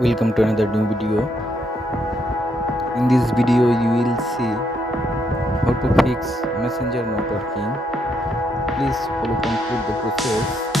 Welcome to another new video. In this video you will see how to fix messenger not working. Please follow complete the process.